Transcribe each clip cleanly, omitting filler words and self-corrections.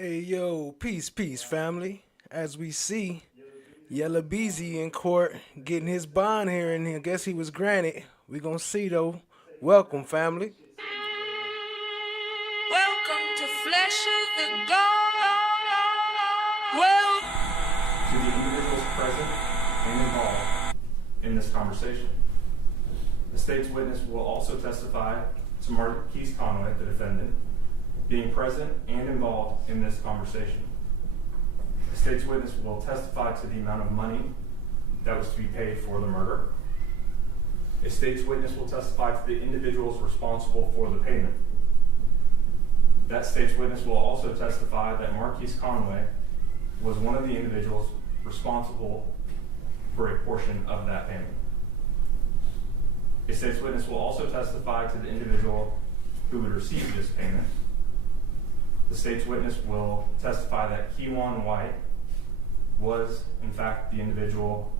Hey yo, peace, peace, family. As we see, Yella Beezy in court getting his bond hearing. I guess he was granted. We gonna see though. Welcome, family. Welcome to Flesh of the God. Well, To the individuals present and involved in this conversation. The state's witness will also testify to Marquise Conway, the defendant, being present and involved in this conversation. The state's witness will testify to the amount of money that was to be paid for the murder. A state's witness will testify to the individuals responsible for the payment. That state's witness will also testify that Marquise Conway was one of the individuals responsible for a portion of that payment. A state's witness will also testify to the individual who would receive this payment. The state's witness will testify that Kewan White was, in fact, the individual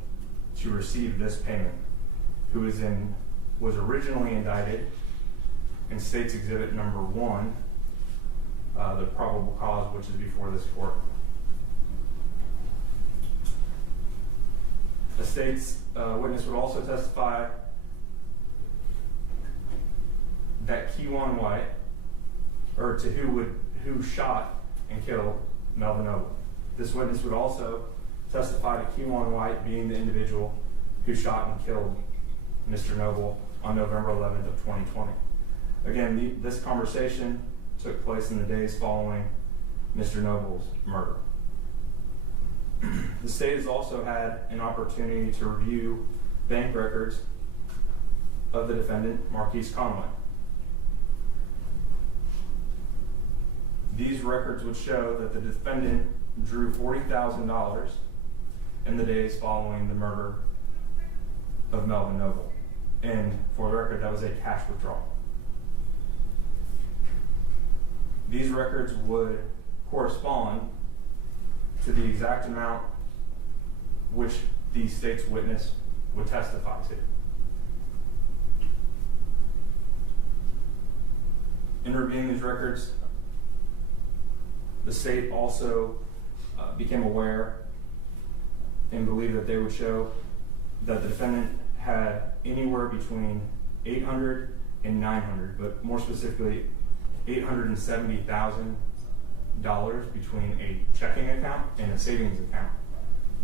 to receive this payment, who was originally indicted in State's Exhibit Number 1, the probable cause, which is before this court. The state's witness would also testify that Kewan White, or to who shot and killed Melvin Noble. This witness would also testify to Kewan White being the individual who shot and killed Mr. Noble on November 11th of 2020. Again, this conversation took place in the days following Mr. Noble's murder. The state has also had an opportunity to review bank records of the defendant, Marquise Conway. These records would show that the defendant drew $40,000 in the days following the murder of Melvin Noble. And for the record, that was a cash withdrawal. These records would correspond to the exact amount which the state's witness would testify to. In reviewing these records, the state also became aware and believed that they would show that the defendant had anywhere between $800 and $900, but more specifically, $870,000 between a checking account and a savings account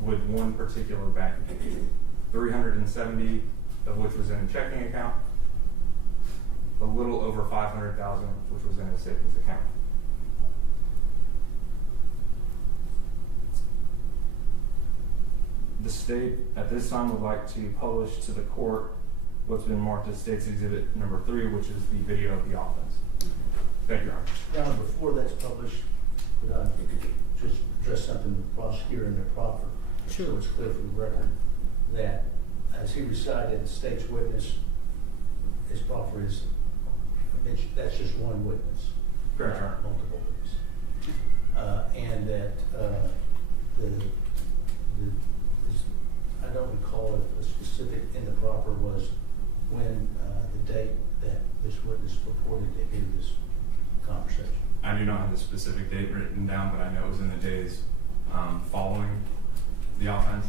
with one particular bank. 370 of which was in a checking account, a little over 500,000 which was in a savings account. The state at this time would like to publish to the court what's been marked as State's Exhibit Number 3, which is the video of the offense. Thank you, Your Honor. Your Honor, before that's published, could I just address something to the prosecutor and the proffer? Sure. So it's clear for the record that as he recited, the state's witness, his proffer is, that's just one witness. Correct, Your Honor. Multiple witnesses. And that I don't recall if the specific in the proffer was when the date that this witness reported to hear this conversation. I do not have the specific date written down, but I know it was in the days following the offense.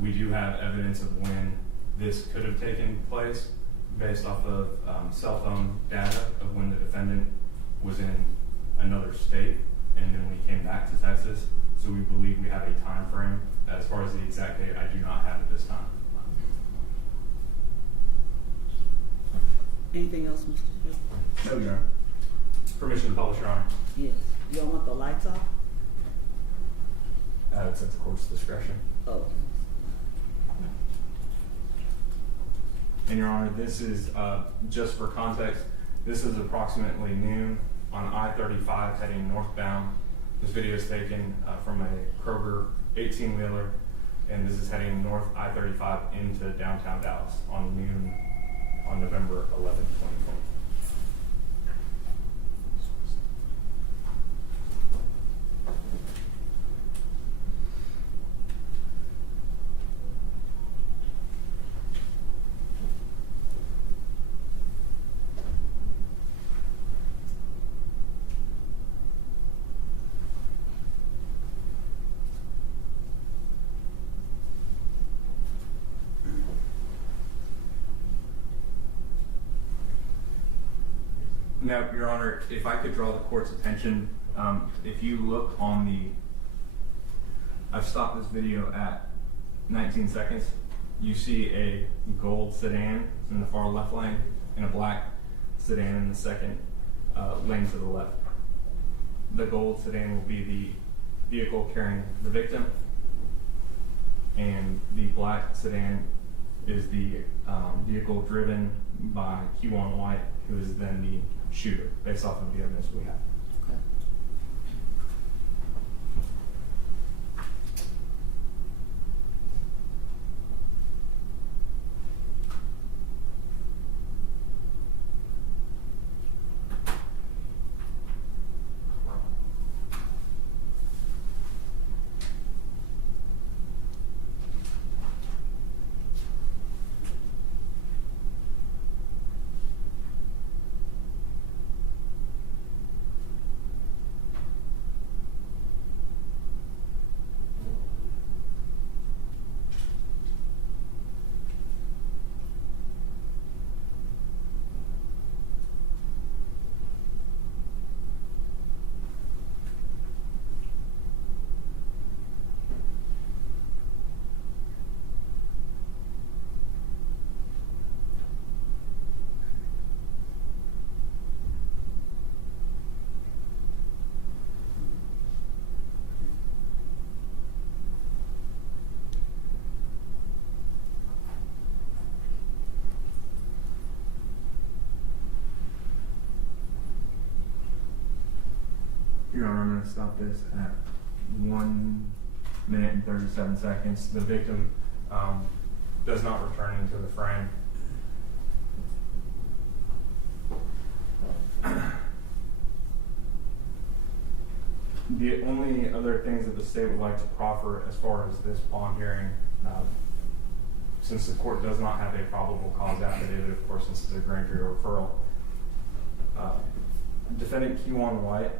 We do have evidence of when this could have taken place based off of cell phone data of when the defendant was in another state and then when he came back to Texas. So we believe we have a time frame. As far as the exact date, I do not have at this time. Anything else, Mr. Field? No, Your Honor. Permission to publish, Your Honor. Yes. You don't want the lights off? It's at the court's discretion. Oh. And Your Honor, this is, just for context, this is approximately noon on I-35 heading northbound. This video is taken from a Kroger 18-wheeler, and this is heading north I-35 into downtown Dallas on noon on November 11, 2020. Now, Your Honor, if I could draw the court's attention, if you look on I've stopped this video at 19 seconds. You see a gold sedan in the far left lane and a black sedan in the second lane to the left. The gold sedan will be the vehicle carrying the victim, and the black sedan is the vehicle driven by Kewan White, who is then the shooter, based off of the evidence we have. Okay. Your Honor, I'm going to stop this at 1 minute and 37 seconds. The victim does not return into the frame. The only other things that the state would like to proffer as far as this bond hearing, since the court does not have a probable cause affidavit, of course, since it's a grand jury referral, defendant Kewan White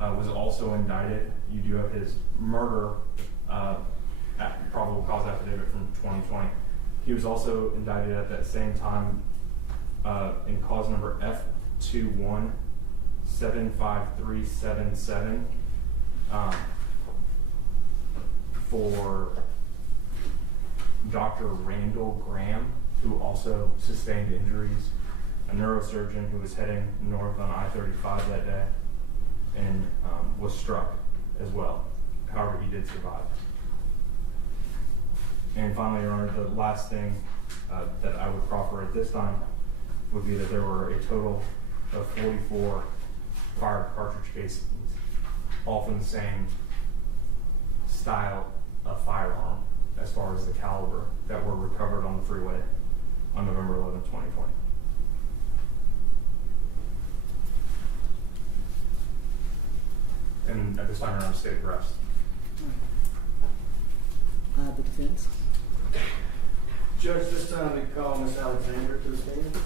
was also indicted. You do have his murder probable cause affidavit from 2020. He was also indicted at that same time in cause number F2175377 for Dr. Randall Graham, who also sustained injuries, a neurosurgeon who was heading north on I-35 that day, and was struck as well. However, he did survive. And finally, Your Honor, the last thing that I would proffer at this time would be that there were a total of 44 fired cartridge casings, all from the same style of firearm as far as the caliber, that were recovered on the freeway on November 11, 2020. And at this time, Your Honor, state arrest. The defense. Judge, this time we call Ms. Alexander to the stand.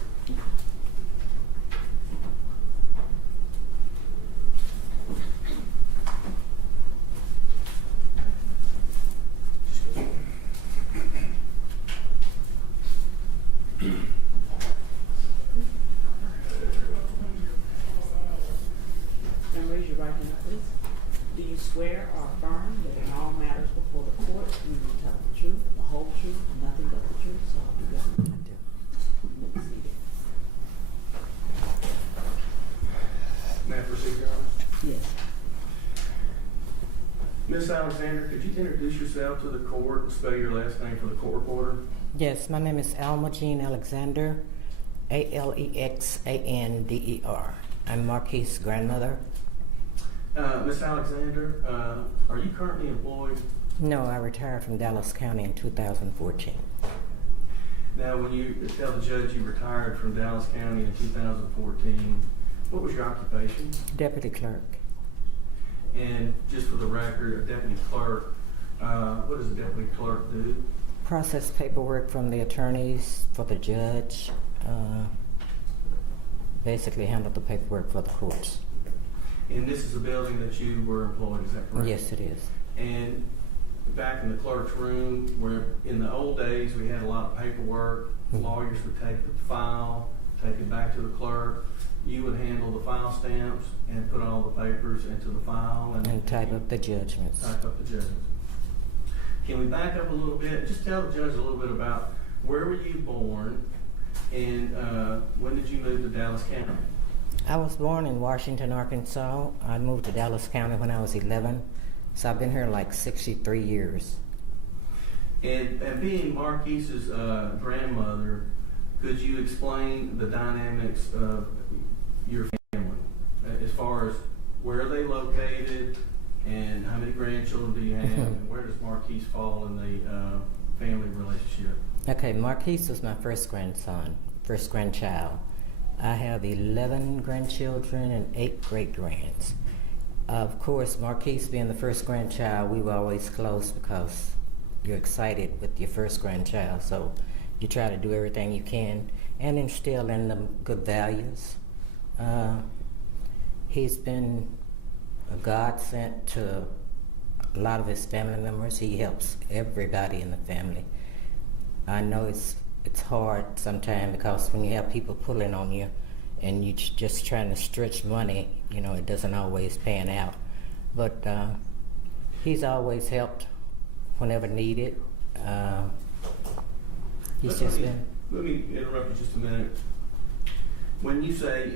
And raise your right hand, please. Do you swear or affirm that in all matters before the court you will tell the truth, the whole truth, and nothing but the truth? So help you God. I do. You may be seated. May I proceed, Your Honor? Yes. Ms. Alexander, could you introduce yourself to the court and spell your last name for the court reporter? Yes, my name is Alma Jean Alexander, Alexander. I'm Marquis' grandmother. Ms. Alexander, are you currently employed? No, I retired from Dallas County in 2014. Now, when you tell the judge you retired from Dallas County in 2014, what was your occupation? Deputy clerk. And just for the record, a deputy clerk, what does a deputy clerk do? Process paperwork from the attorneys for the judge. Basically handle the paperwork for the courts. And this is a building that you were employed, is that correct? Yes, it is. And back in the clerk's room, where in the old days we had a lot of paperwork, lawyers would take the file, take it back to the clerk. you would handle the file stamps and put all the papers into the file And type up the judgments. type up the judgments. Can we back up a little bit? Just tell the judge a little bit about where were you born and when did you move to Dallas County? I was born in Washington, Arkansas. I moved to Dallas County when I was 11, so I've been here like 63 years. And being Marquise's grandmother, could you explain the dynamics of your family as far as where are they located and how many grandchildren do you have and where does Marquise fall in the family relationship? Okay, Marquise was my first grandson, first grandchild. I have 11 grandchildren and 8 great-grands. Of course, Marquise being the first grandchild, we were always close because you're excited with your first grandchild, so you try to do everything you can and instill in them good values. He's been a godsend to a lot of his family members. He helps everybody in the family. I know it's hard sometimes because when you have people pulling on you and you just trying to stretch money, you know, it doesn't always pan out. But he's always helped whenever needed. He's just been... Let me interrupt you just a minute. When you say,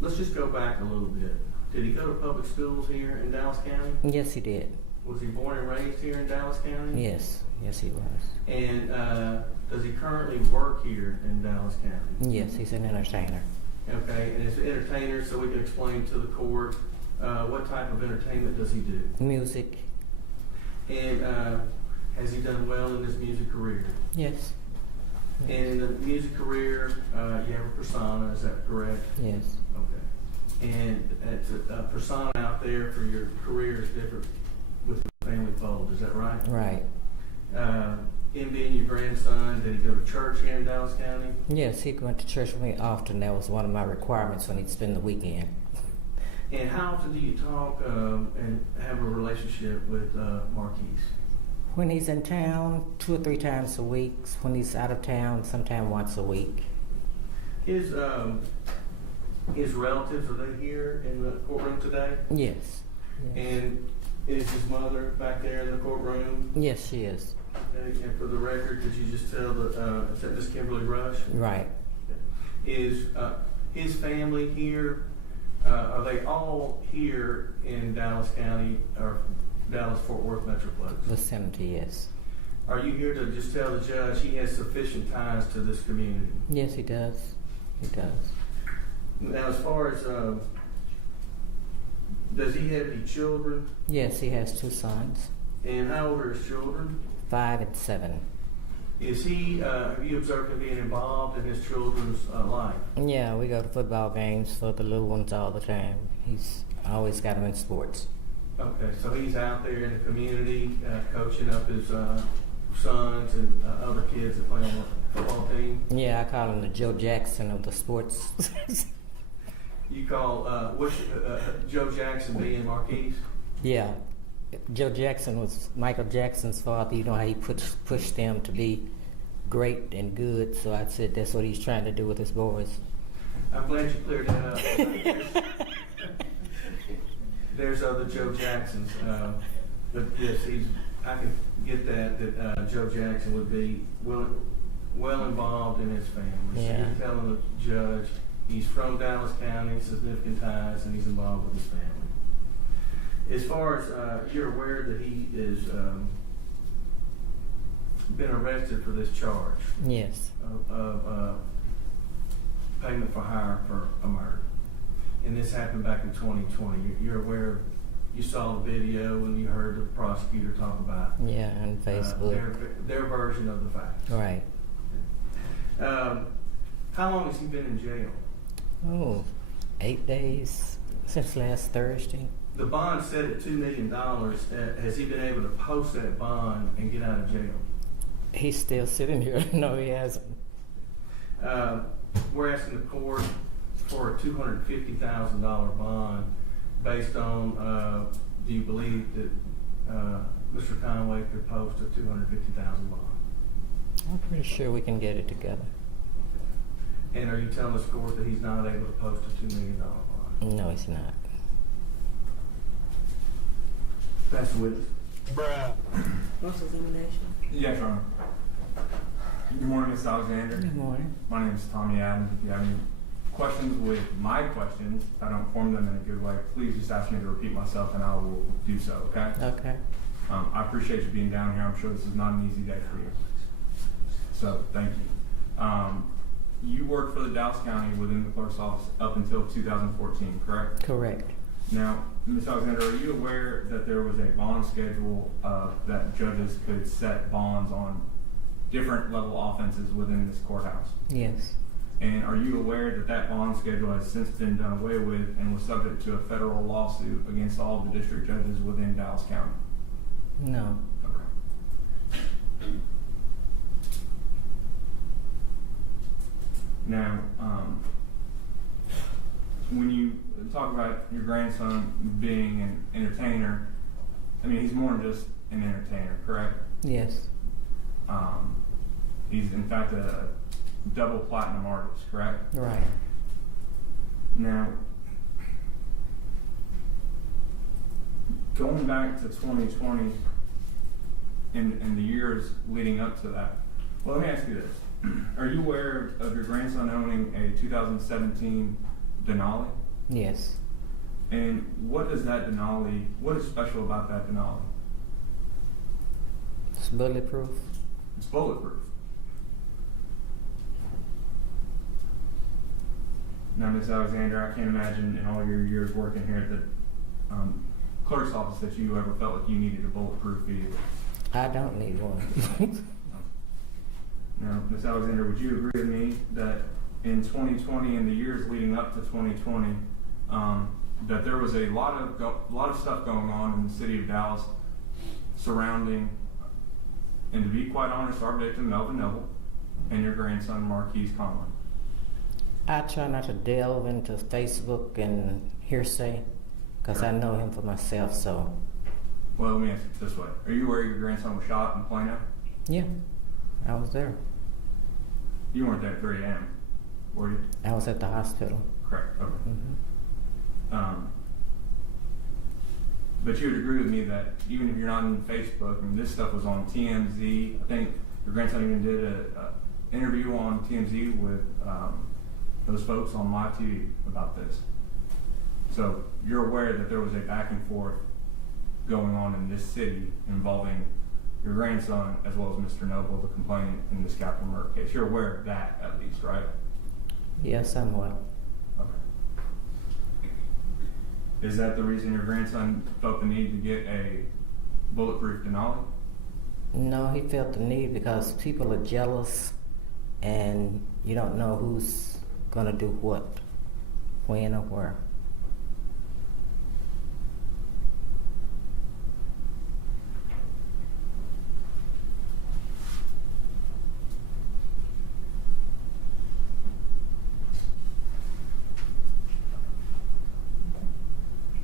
let's just go back a little bit. Did he go to public schools here in Dallas County? Yes, he did. Was he born and raised here in Dallas County? Yes, yes, he was. And does he currently work here in Dallas County? Yes, he's an entertainer. Okay, and as an entertainer, so we can explain to the court, what type of entertainment does he do? Music. And has he done well in his music career? Yes. And in the music career, you have a persona, is that correct? Yes. Okay. And it's a persona out there for your career is different with the family fold, is that right? Right. Him being your grandson, did he go to church here in Dallas County? Yes, he went to church with me often. That was one of my requirements when he'd spend the weekend. And how often do you talk and have a relationship with Marquise? When he's in town, 2 or 3 times a week. When he's out of town, sometime once a week. His relatives, are they here in the courtroom today? Yes. Yes. And is his mother back there in the courtroom? Yes, she is. Okay. And for the record, could you just tell is that Miss Kimberly Rush? Right. Is his family here? Are they all here in Dallas County or Dallas-Fort Worth Metroplex? Vicinity, yes. Are you here to just tell the judge he has sufficient ties to this community? Yes, he does. He does. Now, as far as, does he have any children? Yes, he has 2 sons, And how old are his children? 5 and 7. Is he, have you observed him being involved in his children's life? Yeah, we go to football games for the little ones all the time. He's always got them in sports. Okay, so he's out there in the community coaching up his sons and other kids that play on the football team. Yeah, I call him the Joe Jackson of the sports. You call Joe Jackson being Marquise? Yeah. Joe Jackson was Michael Jackson's father. You know how he pushed them to be great and good. So I said that's what he's trying to do with his boys. I'm glad you cleared that up. There's other Joe Jacksons, but yes, I can get that Joe Jackson would be well involved in his family. Yeah. So you're telling the judge he's from Dallas County, significant ties, and he's involved with his family. As far as you're aware that he is been arrested for this charge Yes. of payment for hire for a murder. And this happened back in 2020. You're aware, you saw the video and you heard the prosecutor talk about Yeah, on Facebook. their version of the facts. Right. How long has he been in jail? Oh, 8 days since last Thursday. The bond set at $2 million. Has he been able to post that bond and get out of jail? He's still sitting here. No, he hasn't. We're asking the court for a $250,000 bond based on, do you believe that Mr. Conway could post a $250,000 bond? I'm pretty sure we can get it together. And are you telling this court that he's not able to post a $2 million bond? No, it's not. That's the witness. Cross-examination. Yes, Your Honor. Good morning, Ms. Alexander. Good morning. My name is Tommy Adams. If you have any questions with my questions, if I don't form them in a good way, please just ask me to repeat myself and I will do so, okay? Okay. I appreciate you being down here. I'm sure this is not an easy day for you. So, thank you. You worked for the Dallas County within the clerk's office up until 2014, correct? Correct. Now, Ms. Alexander, are you aware that there was a bond schedule that judges could set bonds on different level offenses within this courthouse? Yes. And are you aware that that bond schedule has since been done away with and was subject to a federal lawsuit against all of the district judges within Dallas County? No. Okay. Now, when you talk about your grandson being an entertainer, I mean, he's more than just an entertainer, correct? Yes. He's in fact a double platinum artist, correct? Right. Now, going back to 2020 and the years leading up to that, well, let me ask you this. Are you aware of your grandson owning a 2017 Denali? Yes. And what is that Denali, what is special about that Denali? It's bulletproof. It's bulletproof. Now, Ms. Alexander, I can't imagine in all your years working here at the clerk's office that you ever felt like you needed a bulletproof vehicle. I don't need one. Now, Ms. Alexander, would you agree with me that in 2020 and the years leading up to 2020, that there was a lot of stuff going on in the city of Dallas surrounding, and to be quite honest, our victim Melvin Noble and your grandson Marquise Conlon? I try not to delve into Facebook and hearsay because I know him for myself. So. Well, let me ask it this way: are you aware your grandson was shot in Plano? Yeah, I was there. You weren't there at 3 a.m., were you? I was at the hospital. Correct. Okay. Mm-hmm. But you would agree with me that even if you're not on Facebook, I mean, this stuff was on TMZ. I think your grandson even did an interview on TMZ with those folks on live TV about this. So you're aware that there was a back and forth going on in this city involving your grandson as well as Mr. Noble, the complainant in this capital murder case. You're aware of that at least, right? Yes, somewhat. Okay. Is that the reason your grandson felt the need to get a bulletproof Denali? No, he felt the need because people are jealous and you don't know who's going to do what, when or where.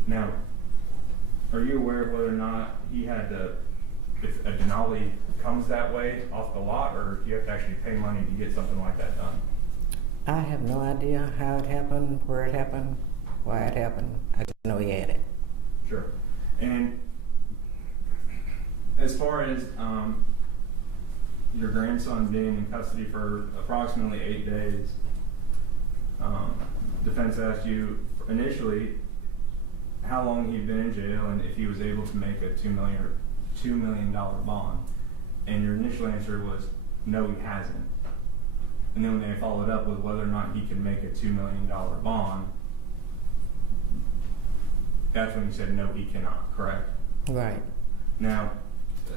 Now, are you aware of whether or not he had to, if a Denali comes that way off the lot, or if you have to actually pay money to get something like that done? I have no idea how it happened, where it happened, why it happened. I just know he had it. Sure. And as far as your grandson being in custody for approximately 8 days, defense asked you initially how long he'd been in jail and if he was able to make a $2 million bond. And your initial answer was, no, he hasn't. And then when they followed up with whether or not he can make a $2 million bond, that's when you said, no, he cannot, correct? Right. Now,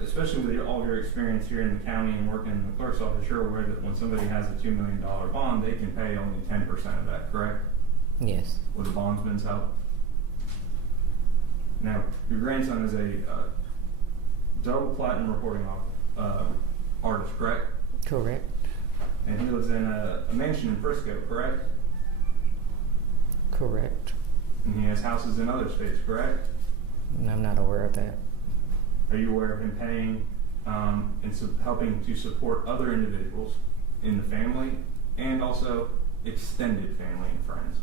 especially with all of your experience here in the county and working in the clerk's office, you're aware that when somebody has a $2 million bond, they can pay only 10% of that, correct? Yes. With the bondsman's help. Now, your grandson is a double platinum recording artist, correct? Correct. And he lives in a mansion in Frisco, correct? Correct. And he has houses in other states, correct? And I'm not aware of that. Are you aware of him paying and helping to support other individuals in the family and also extended family and friends?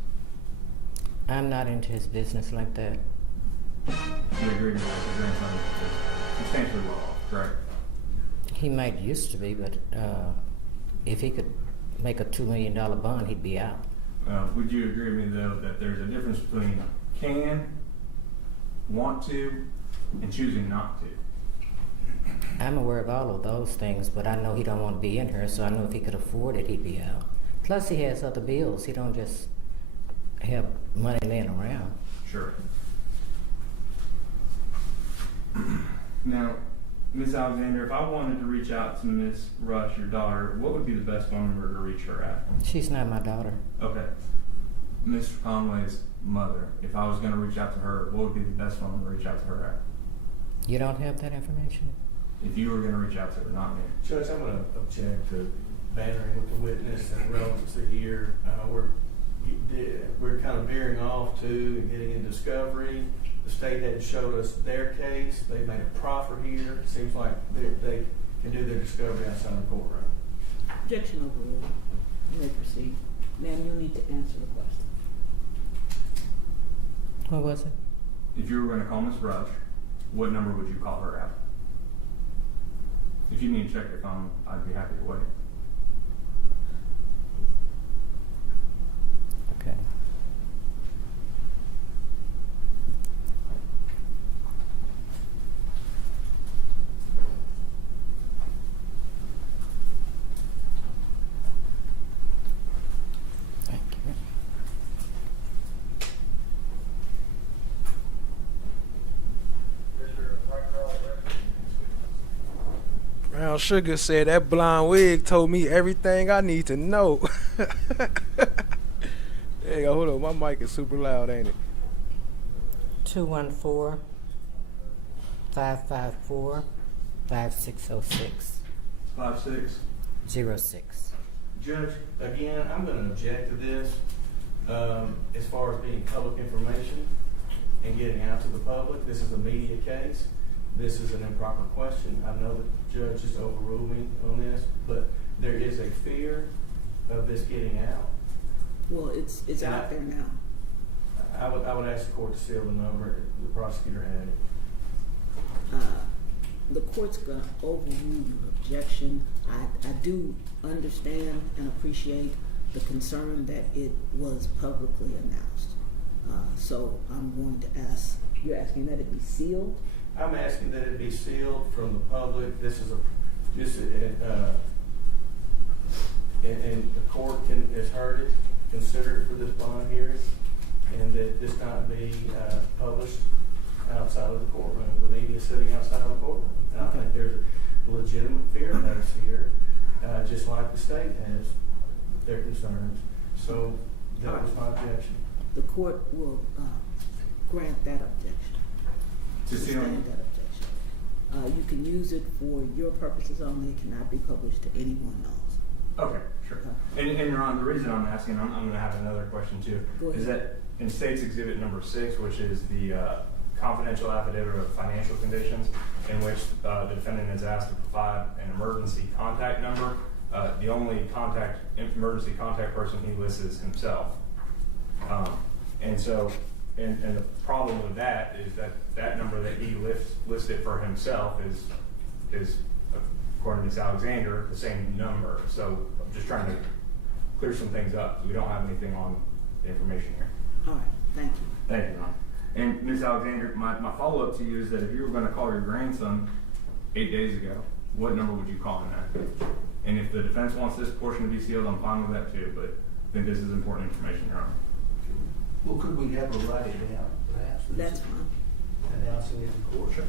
I'm not into his business like that. You agree that your grandson is substantially well off, correct? He might used to be, but if he could make a $2 million bond, he'd be out. Would you agree with me, though, that there's a difference between can, want to, and choosing not to? I'm aware of all of those things, but I know he don't want to be in here, so I know if he could afford it, he'd be out. Plus, he has other bills. He don't just have money laying around. Sure. Now, Ms. Alexander, if I wanted to reach out to Ms. Rush, your daughter, what would be the best phone number to reach her at? She's not my daughter. Okay. Mr. Conway's mother, if I was going to reach out to her, what would be the best phone number to reach out to her at? You don't have that information? If you were going to reach out to her, not me. Judge, I'm going to object to bantering with the witness and relevancy here. We're kind of veering off to and getting in discovery. The state hadn't showed us their case. They made a proffer here. It seems like they can do their discovery outside the courtroom. Objection overruled. You may proceed. Ma'am, you'll need to answer the question. What was it? If you were going to call Ms. Rush, what number would you call her at? If you need to check your phone, I'd be happy to wait. Okay. Thank you. Brown Sugar said that blonde wig told me everything I need to know. There you go. Hold on. My mic is super loud, ain't it? 214-554-5606. 5'6". 06. Judge, again, I'm going to object to this as far as being public information and getting out to the public. This is a media case. This is an improper question. I know the judge just overruled me on this, but there is a fear of this getting out. Well, it's out there now. I would ask the court to seal the number. The prosecutor had it. The court's going to overrule your objection. I do understand and appreciate the concern that it was publicly announced. So I'm going to ask, you're asking that it be sealed? I'm asking that it be sealed from the public. This is and the court has heard it, considered it for this bond hearing, and that this not be published outside of the courtroom. The media is sitting outside of the courtroom. And I think there's a legitimate fear base here, just like the state has their concerns. So that was my objection. The court will grant that objection. To seal. Sustain that objection. You can use it for your purposes only. It cannot be published to anyone else. Okay, sure. And Your Honor, the reason I'm asking, I'm going to have another question too, is that in State's Exhibit number 6, which is the confidential affidavit of financial conditions, in which the defendant is asked to provide an emergency contact number, the only emergency contact person he lists is himself. And the problem with that is that number that he listed for himself is according to Ms. Alexander, the same number. So I'm just trying to clear some things up. We don't have anything on the information here. All right, thank you. Thank you, Your Honor. And Ms. Alexander, my follow-up to you is that if you were going to call your grandson 8 days ago, what number would you call him at? And if the defense wants this portion to be sealed, I'm fine with that too, but I think this is important information, Your Honor. Well, could we have a write it down, perhaps? That's fine. Announcing it in court? Sure.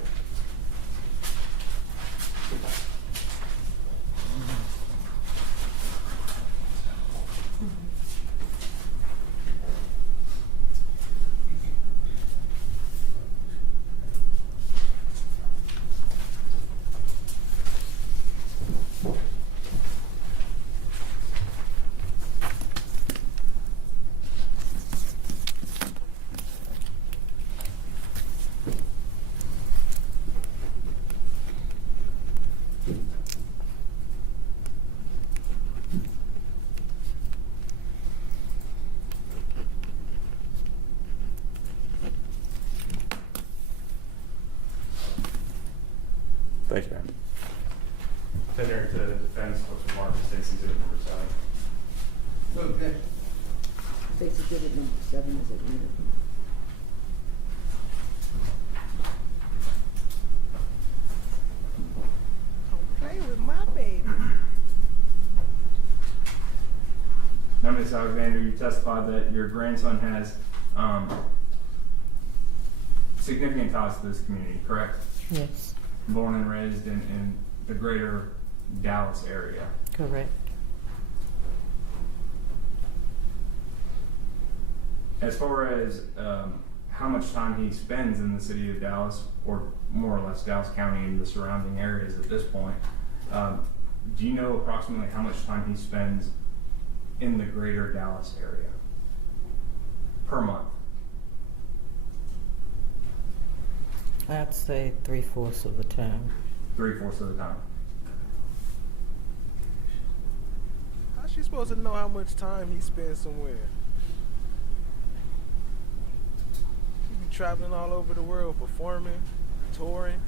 Thank you. Veterinary to defense, Officer Marcus Stacy Exhibit number 7. Okay. State's exhibit number 7 is admitted. Don't play with my baby. Now, Ms. Alexander, you testified that your grandson has significant ties to this community, correct? Yes, Born and raised in the greater Dallas area. correct. As far as how much time he spends in the city of Dallas, or more or less Dallas County and the surrounding areas at this point, do you know approximately how much time he spends in the greater Dallas area per month? I'd say 3/4 of the time. 3/4 of the time. How's she supposed to know how much time he spends somewhere? He be traveling all over the world, performing, touring.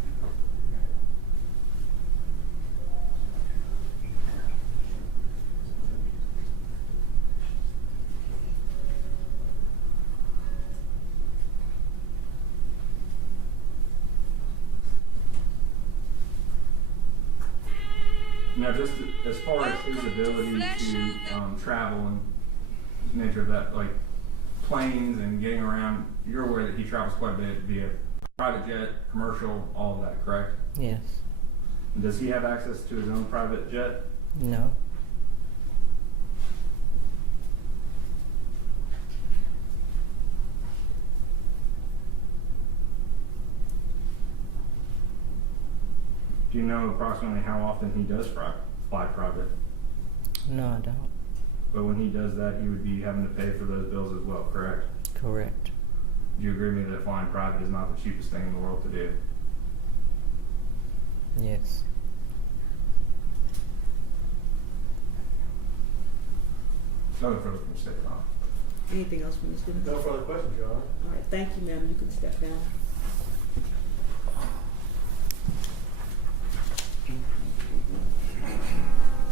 Now, just as far as his ability to travel and nature of that, like planes and getting around, you're aware that he travels quite a bit via private jet, commercial, all of that, correct? Yes. Does he have access to his own private jet? No. Do you know approximately how often he does fly private? No, I don't. But when he does that, he would be having to pay for those bills as well, correct? Correct. Do you agree with me that flying private is not the cheapest thing in the world to do? Yes. Nothing further from the state, Tom. Anything else from Ms. Gibbons? No further questions, Your Honor. All right, thank you, ma'am. You can step down.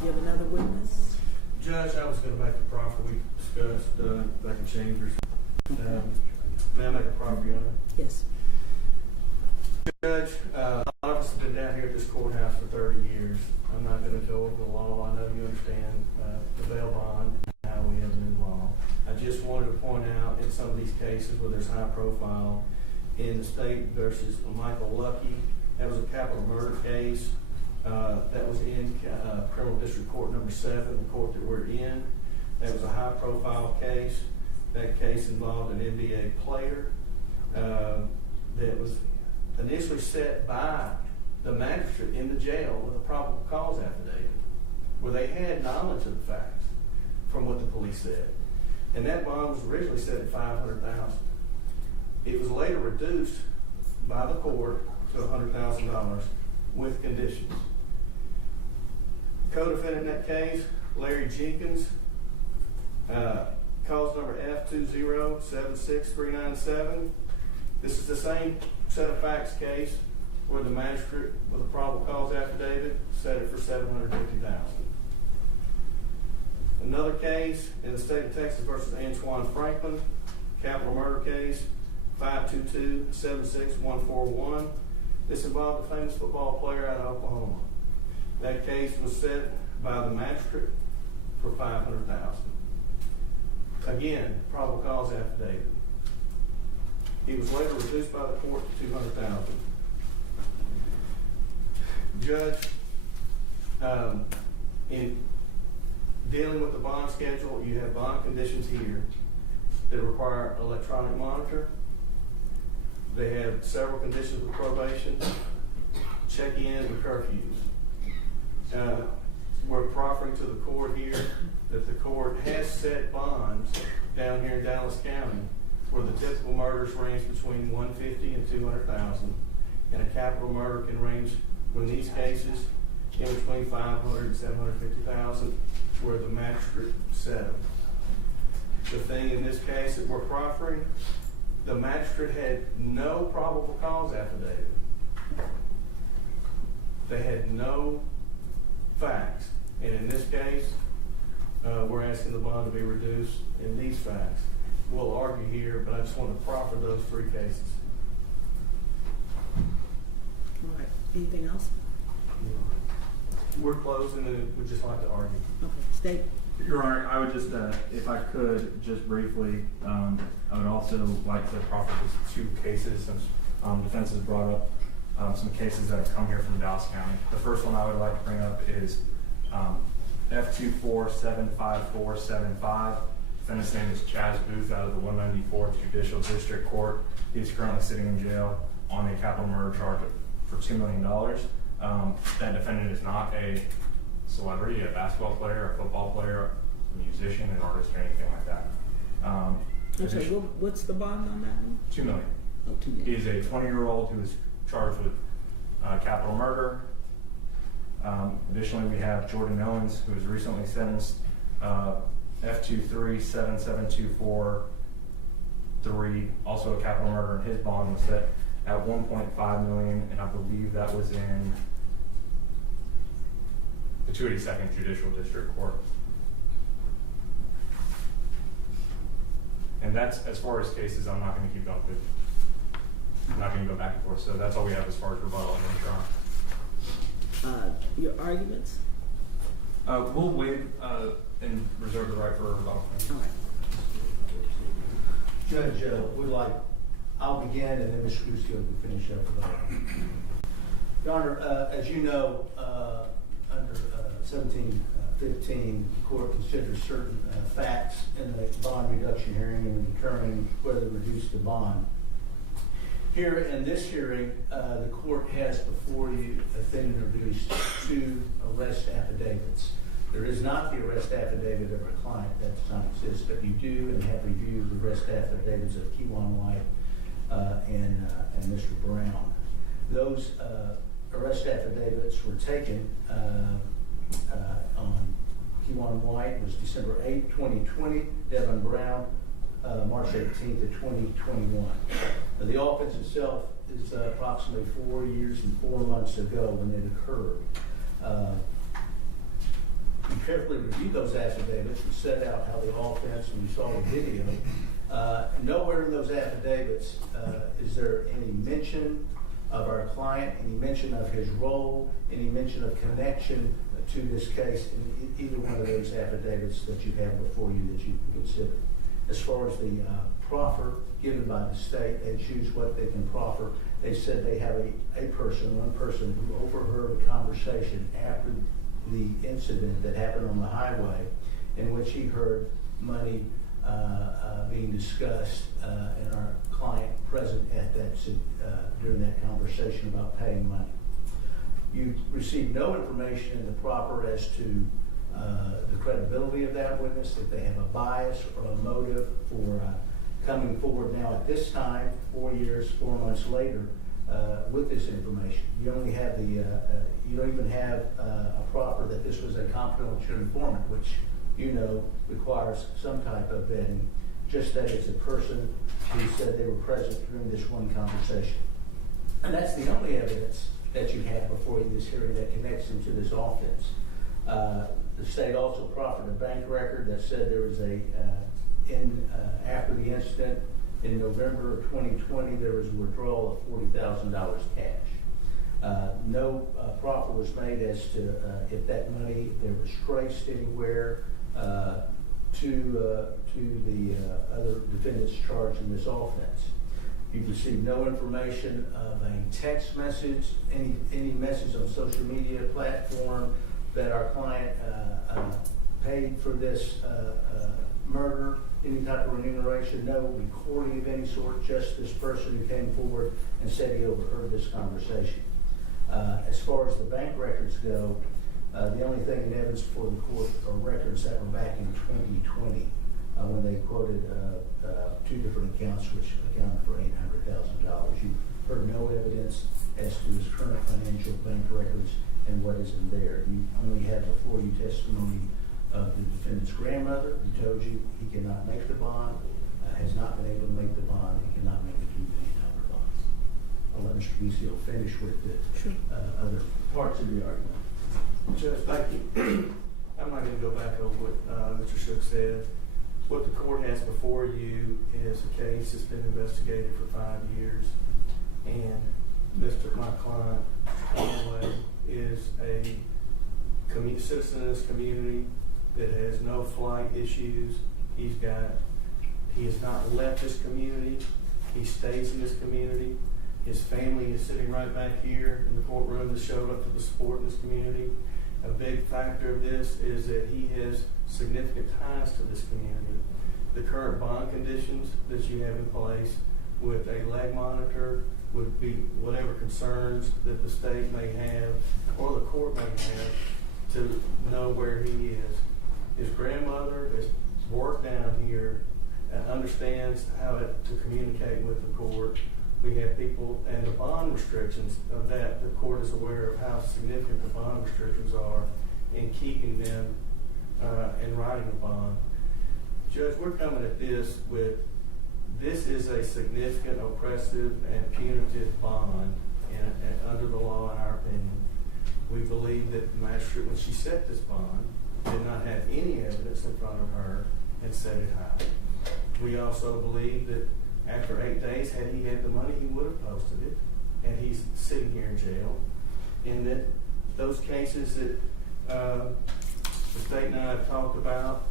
You have another witness? Judge, I was going to make the proffer we discussed back in Chambers. May I make a proffer, Your Honor? Yes. Judge, a lot of us have been down here at this courthouse for 30 years. I'm not going to go over the law. I know you understand the bail bond and how we have it in law. I just wanted to point out in some of these cases where there's high profile, in the state versus Michael Lucky, that was a capital murder case. That was in Criminal District Court number 7, the court that we're in. That was a high profile case. That case involved an NBA player that was initially set by the magistrate in the jail with a probable cause affidavit, where they had knowledge of the facts from what the police said. And that bond was originally set at $500,000. It was later reduced by the court to $100,000 with conditions. The co-defendant in that case, Larry Jenkins, cause number F2076397. This is the same set of facts case where the magistrate with a probable cause affidavit set it for $750,000. Another case in the state of Texas versus Antoine Franklin, capital murder case 522-76141. This involved a famous football player out of Oklahoma. That case was set by the magistrate for $500,000. Again, probable cause affidavit. It was later reduced by the court to $200,000. Judge, in dealing with the bond schedule, you have bond conditions here that require electronic monitor. They have several conditions of probation, check-in, and curfews. We're proffering to the court here that the court has set bonds down here in Dallas County where the typical murders range between $150,000 and $200,000, and a capital murder can range, in these cases, in between $500,000 and $750,000, where the magistrate set them. The thing in this case that we're proffering, the magistrate had no probable cause affidavit. They had no facts. And in this case, we're asking the bond to be reduced in these facts. We'll argue here, but I just want to proffer those three cases. All right, anything else? We're closed and we'd just like to argue. Okay, state. Your Honor, I would just, if I could, just briefly, I would also like to proffer just two cases since defense has brought up some cases that have come here from Dallas County. The first one I would like to bring up is F2475475. Defendant's name is Chaz Booth out of the 194th Judicial District Court. He's currently sitting in jail on a capital murder charge for $2 million. That defendant is not a celebrity, a basketball player, a football player, a musician, an artist, or anything like that. I'm sorry, what's the bond on that one? $2 million. Oh, 2 million. He is a 20-year-old who is charged with capital murder. Additionally, we have Jordan Owens, who was recently sentenced F2377243, also a capital murder, and his bond was set at $1.5 million, and I believe that was in the 282nd Judicial District Court. And that's, as far as cases, I'm not going to keep going with. I'm not going to go back and forth, so that's all we have as far as rebuttal and withdraw. Your arguments? We'll waive and reserve the right for rebuttal. All right. Judge, I'll begin and then Mr. Crucio can finish up with that. Your Honor, as you know, under 1715, the court considers certain facts in the bond reduction hearing and determining whether to reduce the bond. Here in this hearing, the court has before you introduced two arrest affidavits. There is not the arrest affidavit of our client, that does not exist, but you do and have reviewed the arrest affidavits of Kewan White and Mr. Brown. Those arrest affidavits were taken on Kewan White was December 8, 2020, Devin Brown, March 18th of 2021. The offense itself is approximately 4 years and 4 months ago when it occurred. You carefully reviewed those affidavits and set out how the offense, when you saw the video, nowhere in those affidavits is there any mention of our client, any mention of his role, any mention of connection to this case in either one of those affidavits that you have before you that you can consider. As far as the proffer given by the state, they choose what they can proffer. They said they have one person who overheard a conversation after the incident that happened on the highway in which he heard money being discussed and our client present at that during that conversation about paying money. You received no information in the proffer as to the credibility of that witness, if they have a bias or a motive for coming forward now at this time, 4 years, 4 months later, with this information. You only have you don't even have a proffer that this was a confidential informant, which you know requires some type of vetting, just that it's a person who said they were present during this one conversation. And that's the only evidence that you have before you this hearing that connects them to this offense. The state also proffered a bank record that said there was after the incident in November of 2020, there was a withdrawal of $40,000 cash. No proffer was made as to if that money, if there was traced anywhere to the other defendants charged in this offense. You've received no information of a text message, any message on social media platform that our client paid for this murder, any type of remuneration, no recording of any sort, just this person who came forward and said he overheard this conversation. As far as the bank records go, the only thing in evidence before the court are records that were back in 2020 when they quoted two different accounts which accounted for $800,000. You've heard no evidence as to his current financial bank records and what is in there. You only have before you testimony of the defendant's grandmother who told you he cannot make the bond, has not been able to make the bond, he cannot make the $2 million bonds. I'll let Mr. Busey finish with the Sure. other parts of the argument. Judge, thank you. I'm not going to go back over what Mr. Shook said. What the court has before you is a case that's been investigated for 5 years, and my client, Conway, is a citizen in this community that has no flight issues. He has not left this community. He stays in this community. His family is sitting right back here in the courtroom that showed up to the support in this community. A big factor of this is that he has significant ties to this community. The current bond conditions that you have in place with a leg monitor would be whatever concerns that the state may have or the court may have to know where he is. His grandmother has worked down here and understands how to communicate with the court. We have people, and the bond restrictions of that, the court is aware of how significant the bond restrictions are in keeping them and writing a bond. Judge, we're coming at this this is a significant, oppressive, and punitive bond under the law, in our opinion. We believe that the magistrate, when she set this bond, did not have any evidence in front of her and set it high. We also believe that after 8 days, had he had the money, he would have posted it, and he's sitting here in jail. And that those cases that the state and I have talked about,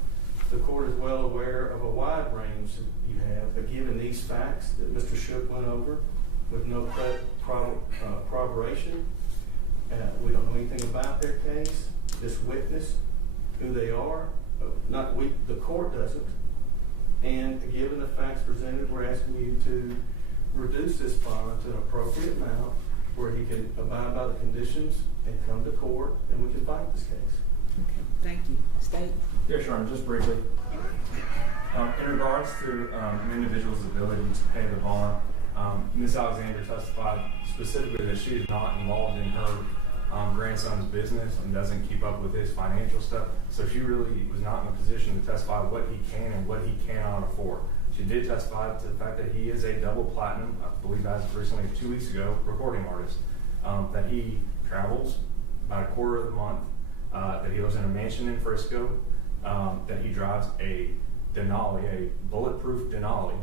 the court is well aware of a wide range that you have, but given these facts that Mr. Shook went over with no corroboration, we don't know anything about their case, this witness, who they are, the court doesn't. And given the facts presented, we're asking you to reduce this bond to an appropriate amount where he can abide by the conditions and come to court, and we can fight this case. Okay, thank you. State. Yeah, sure. Just briefly. In regards to an individual's ability to pay the bond, Ms. Alexander testified specifically that she is not involved in her grandson's business and doesn't keep up with his financial stuff. So she really was not in a position to testify what he can and what he cannot afford. She did testify to the fact that he is a double platinum, I believe as of recently 2 weeks ago, recording artist, that he travels about a quarter of the month, that he lives in a mansion in Frisco, that he drives a Denali, a bulletproof Denali,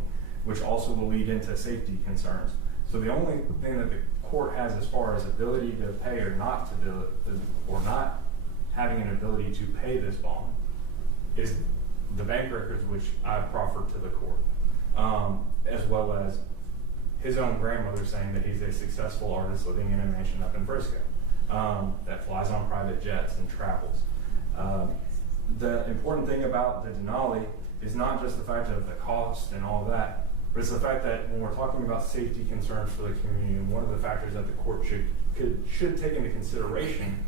which also will lead into safety concerns. So the only thing that the court has as far as ability to pay or not to do it, or not having an ability to pay this bond, is the bank records which I've proffered to the court, as well as his own grandmother saying that he's a successful artist living in a mansion up in Frisco that flies on private jets and travels. The important thing about the Denali is not just the fact of the cost and all of that, but it's the fact that when we're talking about safety concerns for the community, and one of the factors that the court should take into consideration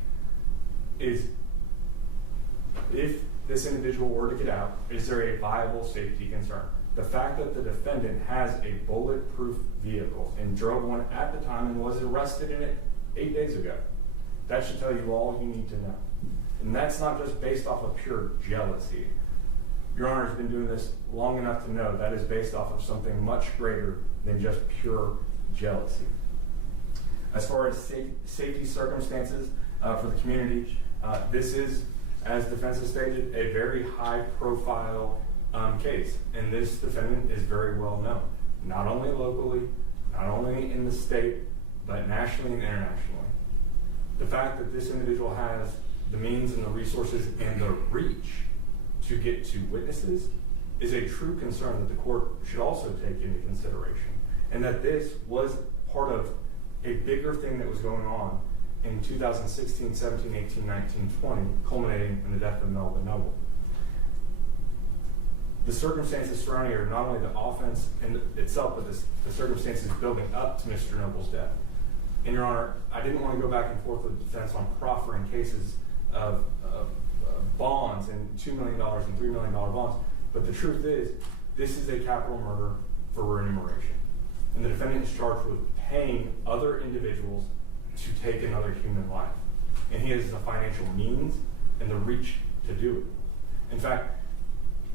is, if this individual were to get out, is there a viable safety concern? The fact that the defendant has a bulletproof vehicle and drove one at the time and was arrested in it 8 days ago, that should tell you all you need to know. And that's not just based off of pure jealousy. Your Honor has been doing this long enough to know that is based off of something much greater than just pure jealousy. As far as safety circumstances for the community, this is, as defense has stated, a very high-profile case, and this defendant is very well known, not only locally, not only in the state, but nationally and internationally. The fact that this individual has the means and the resources and the reach to get to witnesses is a true concern that the court should also take into consideration, and that this was part of a bigger thing that was going on in 2016, 17, 18, 19, 20, culminating in the death of Melvin Noble. The circumstances surrounding are not only the offense in itself, but the circumstances building up to Mr. Noble's death. And Your Honor, I didn't want to go back and forth with the defense on proffering cases of bonds and $2 million and $3 million bonds, but the truth is, this is a capital murder for remuneration. And the defendant is charged with paying other individuals to take another human life. And he has the financial means and the reach to do it. In fact,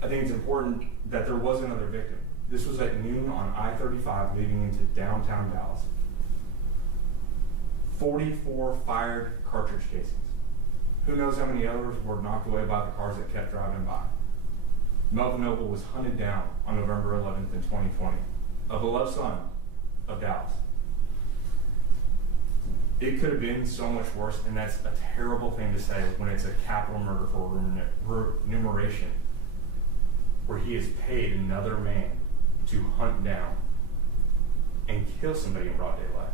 I think it's important that there was another victim. This was at noon on I-35 leading into downtown Dallas. 44 fired cartridge casings. Who knows how many others were knocked away by the cars that kept driving by. Melvin Noble was hunted down on November 11th in 2020, a beloved son of Dallas. It could have been so much worse, and that's a terrible thing to say when it's a capital murder for remuneration, where he has paid another man to hunt down and kill somebody in broad daylight.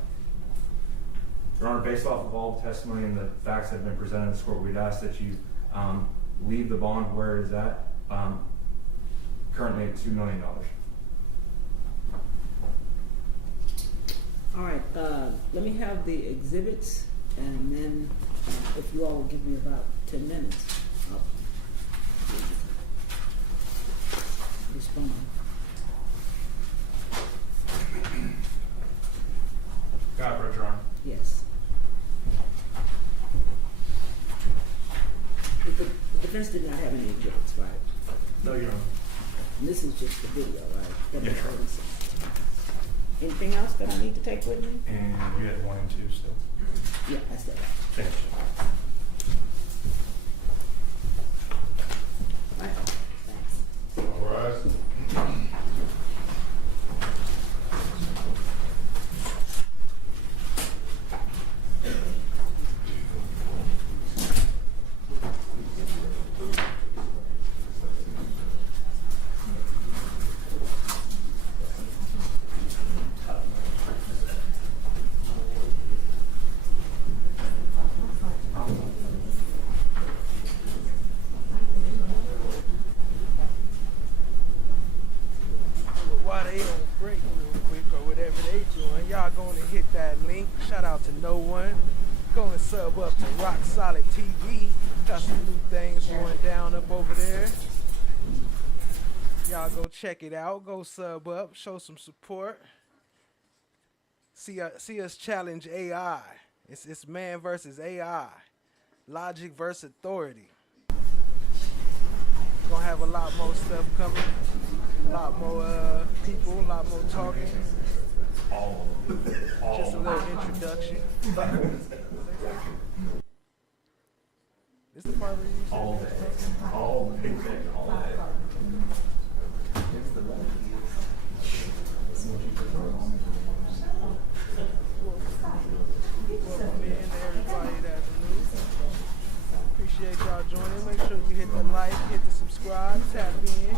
Your Honor, based off of all the testimony and the facts that have been presented in this court, we'd ask that you leave the bond where it is at, currently at $2 million. All right, let me have the exhibits, and then if you all will give me about 10 minutes, I'll respond. Got it, Your Honor. Yes. The defense did not have any exhibits, right? No, Your Honor. And this is just the video, right? That Yes, was Your Honor. released. Anything else that I need to take with me? And you had 1 and 2 still. Yeah, that's that. Finish. Right. Thanks. All right. While they on break real quick or whatever they doing, y'all going to hit that link. Shout out to No One. Go and sub up to Rock Solid TV. Got some new things going down up over there. Y'all go check it out. Go sub up. Show some support. See us challenge AI. It's man versus AI. Logic versus authority. Gonna have a lot more stuff coming. A lot more people, a lot more talking. All of them. Just a little introduction. This the part where you said All day. All day. All day. welcome in to everybody that's new. Appreciate y'all joining. Make sure you hit the like, hit the subscribe, tap in.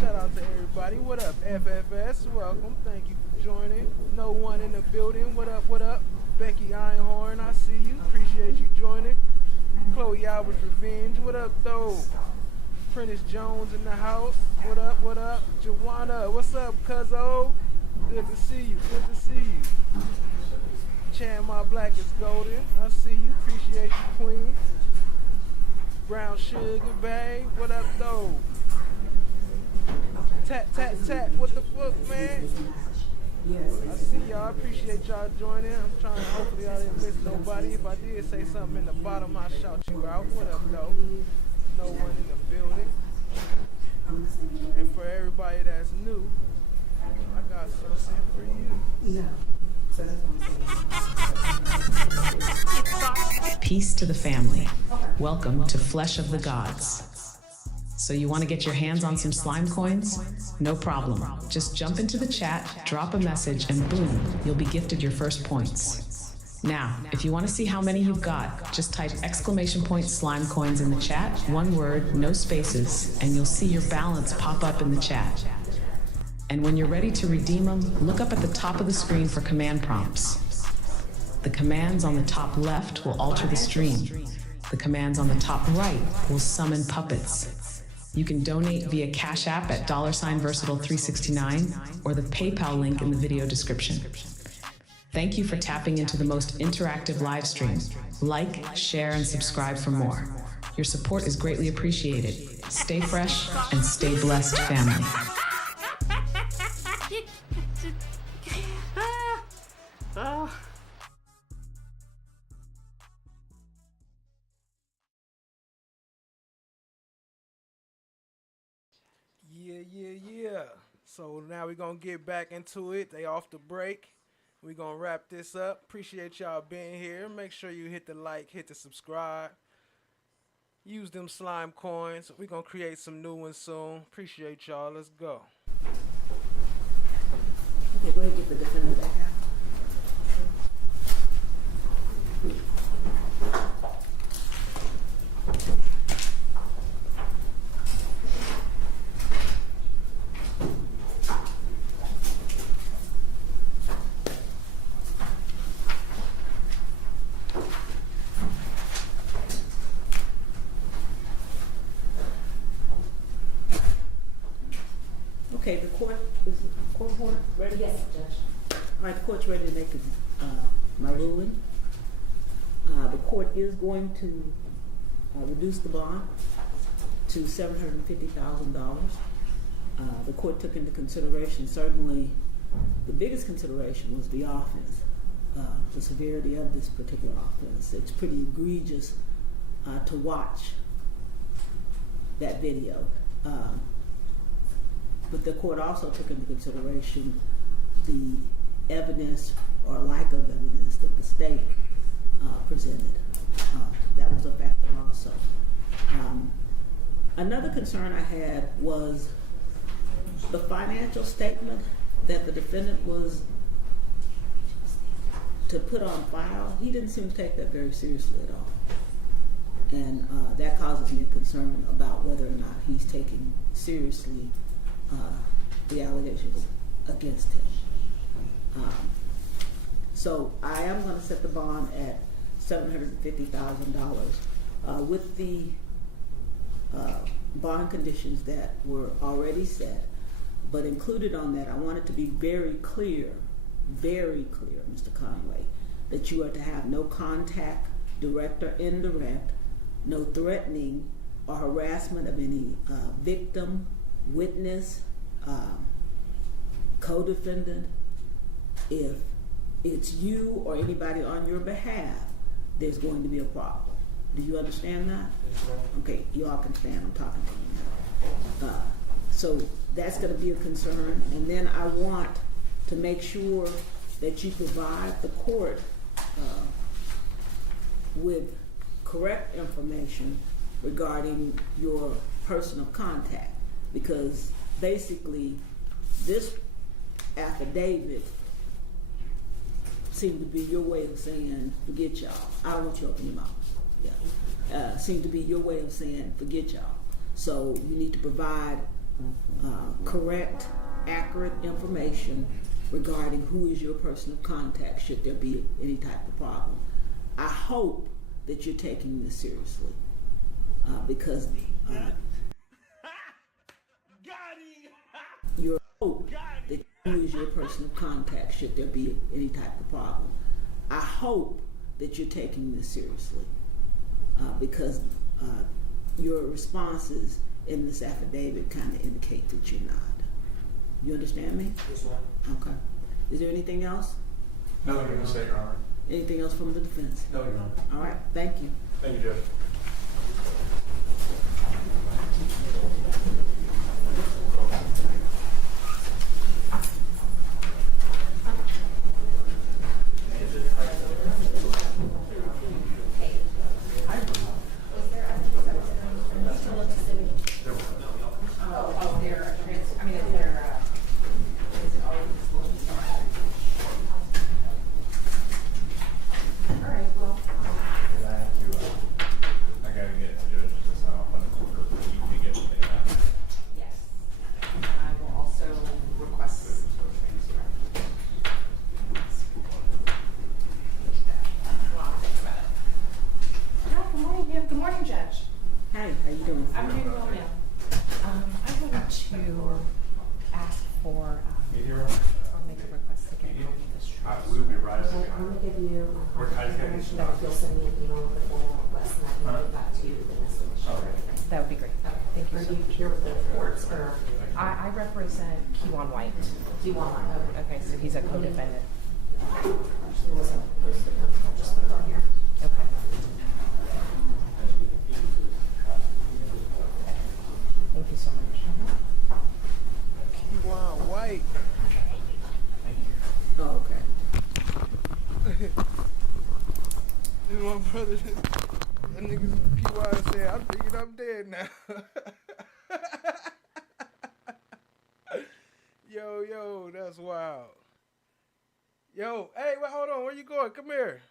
Shout out to everybody. What up, FFS? Welcome. Thank you for joining. No One in the building. What up, what up? Becky Einhorn, I see you. Appreciate you joining. Chloe Albert's Revenge. What up, though? Prentice Jones in the house. What up, what up? Joanna, what's up, cuzzo? Good to see you. Good to see you. Chan My Black is golden. I see you. Appreciate you, Queen. Brown Sugar, babe. What up, though? Tap, tap, tap. What the fuck, man? I see y'all. I appreciate y'all joining. I'm trying to, hopefully I didn't miss nobody. If I did say something in the bottom, I'll shout you out. What up, though? No One in the building. And for everybody that's new, I got something for you. Peace to the family. Welcome to Flesh of the Gods. So you want to get your hands on some slime coins? No problem. Just jump into the chat, drop a message, and boom, you'll be gifted your first points. Now, if you want to see how many you've got, just type !slime coins in the chat, one word, no spaces, and you'll see your balance pop up in the chat. And when you're ready to redeem them, look up at the top of the screen for command prompts. The commands on the top left will alter the stream. The commands on the top right will summon puppets. You can donate via Cash App at $Versatile369 or the PayPal link in the video description. Thank you for tapping into the most interactive live stream. Like, share, and subscribe for more. Your support is greatly appreciated. Stay fresh and stay blessed, family. Yeah. So now we're gonna get back into it. They off the break. We're going to wrap this up. Appreciate y'all being here. Make sure you hit the like, hit the subscribe. Use them slime coins. We're going to create some new ones soon. Appreciate y'all. Let's go. Okay, go ahead and get the defendant back out. Okay, the court, is the court ready? Yes, Judge. All right, the court's ready to make my ruling. The court is going to reduce the bond to $750,000. The court took into consideration, certainly, the biggest consideration was the offense, the severity of this particular offense. It's pretty egregious to watch that video. But the court also took into consideration the evidence or lack of evidence that the state presented. That was a factor also. Another concern I had was the financial statement that the defendant was to put on file. He didn't seem to take that very seriously at all. And that causes me concern about whether or not he's taking seriously the allegations against him. So I am going to set the bond at $750,000 with the bond conditions that were already set. But included on that, I want it to be very clear, Mr. Conway, that you are to have no contact, direct or indirect, no threatening or harassment of any victim, witness, co-defendant. If it's you or anybody on your behalf, there's going to be a problem. Do you understand that? Okay, you all can stand. I'm talking to you now. So that's going to be a concern. And then I want to make sure that you provide the court with correct information regarding your person of contact, because basically this affidavit seemed to be your way of saying, forget y'all. I don't want you to open your mouth. Yeah. Seemed to be your way of saying, forget y'all. So you need to provide correct, accurate information regarding who is your person of contact should there be any type of problem. I hope that you're taking this seriously because you hope that who is your person of contact should there be any type of problem. I hope that you're taking this seriously because your responses in this affidavit kind of indicate that you're not. You understand me? Yes, ma'am. Okay. Is there anything else? Nothing to say, Your Honor. Anything else from the defense? No, Your Honor. All right. Thank you. Thank you, Judge. That would be great. Thank you. Are you here with the courts, or I represent Kewan White. Kewan White. Okay, so he's a co-defendant. There was a post-it note. I'll just put it on here. Okay. Thank you so much. Kewan White. Oh, okay. my brother, that nigga PY said, I'm thinking I'm dead now. Yo, that's wild. Yo, hey, wait, hold on, where you going? Come here.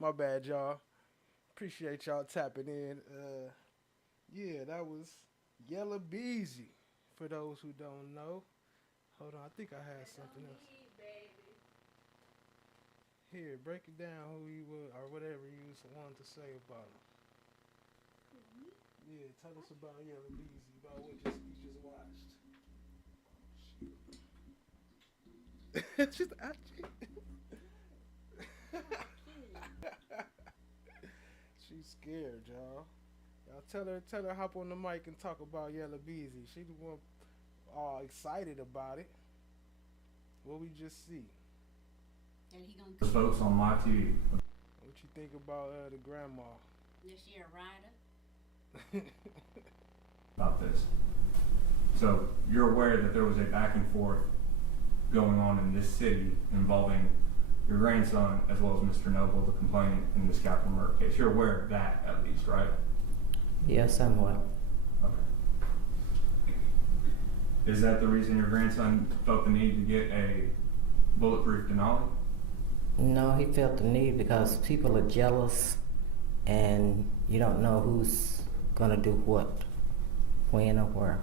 My bad, y'all. Appreciate y'all tapping in. Yeah, that was Yella Beezy. For those who don't know. Hold on, I think I had something else. Here, break it down who you were, or whatever you wanted to say about him. Yeah, tell us about Yella Beezy, about what you just watched. Just she's scared, y'all. Y'all tell her hop on the mic and talk about Yella Beezy. She the one all excited about it. What we just see. And he gonna The folks on my TV. What you think about the grandma? Is she a rider? About this. So you're aware that there was a back and forth going on in this city involving your grandson as well as Mr. Noble, the complainant in this capital murder case. You're aware of that at least, right? Yeah, somewhat. Okay. Is that the reason your grandson felt the need to get a bulletproof Denali? No, he felt the need because people are jealous and you don't know who's going to do what, when or where.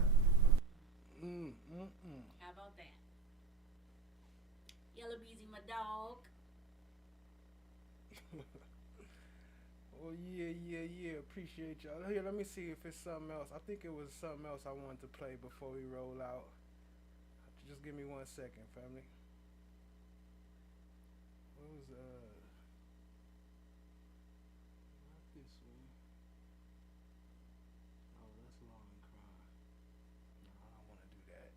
How about that? Yella Beezy, my dog. Well, yeah. Appreciate y'all. Here, let me see if it's something else. I think it was something else I wanted to play before we roll out. Just give me 1 second, family. What was not this one. Oh, that's Long and Cry. No, I don't want to do that.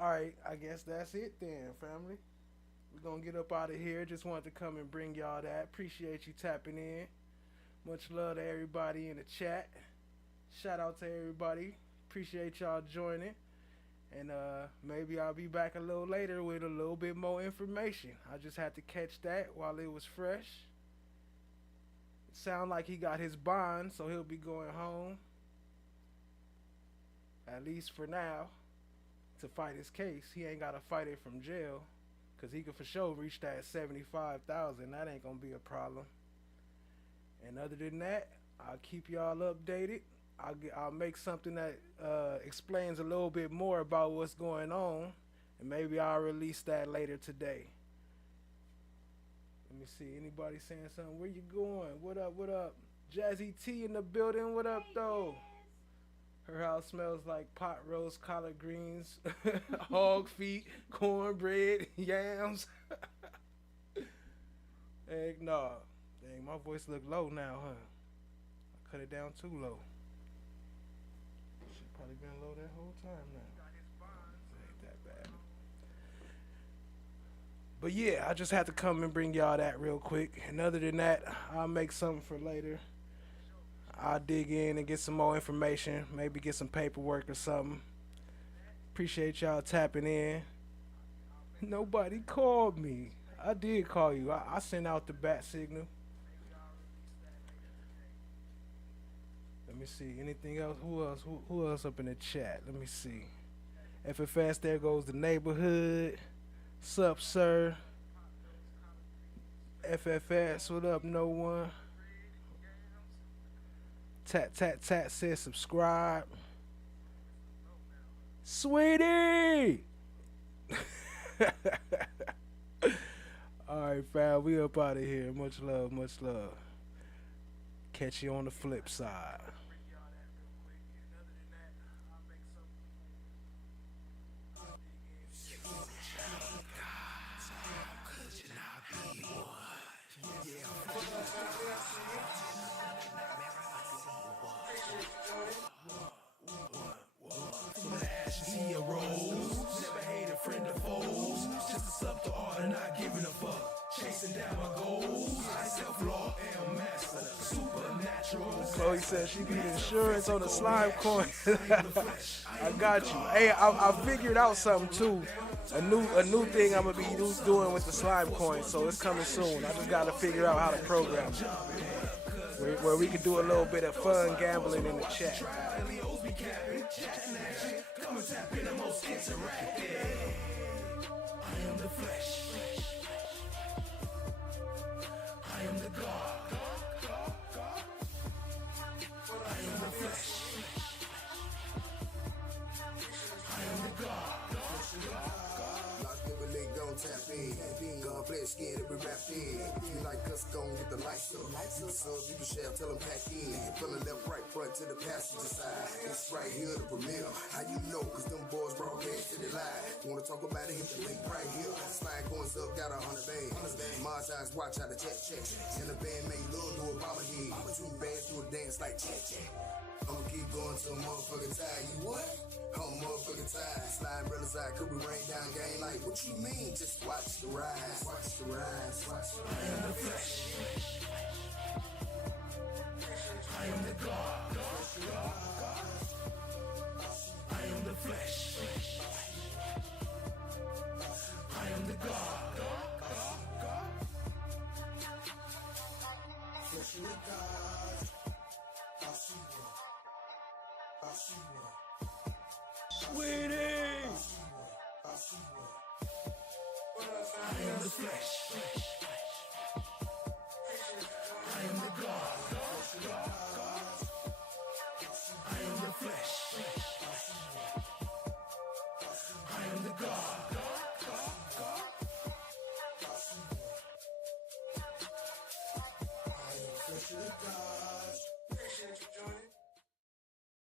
All right, I guess that's it then, family. We're gonna get up out of here. Just wanted to come and bring y'all that. Appreciate you tapping in. Much love to everybody in the chat. Shout out to everybody. Appreciate y'all joining. And maybe I'll be back a little later with a little bit more information. I just had to catch that while it was fresh. It sound like he got his bond, so he'll be going home. At least for now. To fight his case. He ain't got to fight it from jail. Because he could for sure reach that 75,000. That ain't going to be a problem. And other than that, I'll keep y'all updated. I'll make something that explains a little bit more about what's going on. And maybe I'll release that later today. Let me see. Anybody saying something? Where you going? What up? Jazzy T in the building. What up, though? Her house smells like pot roast, collard greens, hog feet, cornbread, yams. Heck no. Dang, my voice look low now, huh? I cut it down too low. Shit probably been low that whole time now. It ain't that bad. But yeah, I just had to come and bring y'all that real quick. And other than that, I'll make something for later. I'll dig in and get some more information, maybe get some paperwork or something. Appreciate y'all tapping in. Nobody called me. I did call you. I sent out the bat signal. Let me see. Anything else? Who else? Who else up in the chat? Let me see. FFS, there goes the neighborhood. Sup, sir? FFS, what up, no one? Tat says subscribe. Sweetie! Alright, fam, we up out of here. Much love, much love. Catch you on the flip side. Never hated friend or foes. Just a sub to art and not giving a fuck. Chasing down my goals. I self-law am master. Supernatural. Chloe said she need insurance on the slime coin. I got you. Hey, I figured out something too. A new thing I'm gonna be doing with the slime coin. So it's coming soon. I just gotta figure out how to program it. Where we could do a little bit of fun gambling in the chat. I am the flesh. I am the God. I am the flesh. I am the God. Tap in, gun flesh skin to be wrapped in. If you like us, gon' get the lights up. You can sub, you can share, tell them pack in. From the left, right, front to the passenger side. It's right here, the premiere. How you know? Cause them boys broadcast to the live. Wanna talk about it? Hit the link right here. Slide coins up, got 100 bands. Mars eyes, watch how the check. And the band made love to a bomber head. 2 bands do a dance like check. I'ma keep going till I'm motherfucking tired. You what? I'm motherfucking tired. Slide brothers out, could we rain down game? Like, what you mean? Just watch the rise. Watch the rise. I am the flesh. I am the God. I am the flesh. I am the God. Flesh of the God. I'll see one. I'll see one. Sweetie! I'll see one. I am the flesh. I am the God. I am the flesh. I am the God. I am flesh of the God. Appreciate you joining.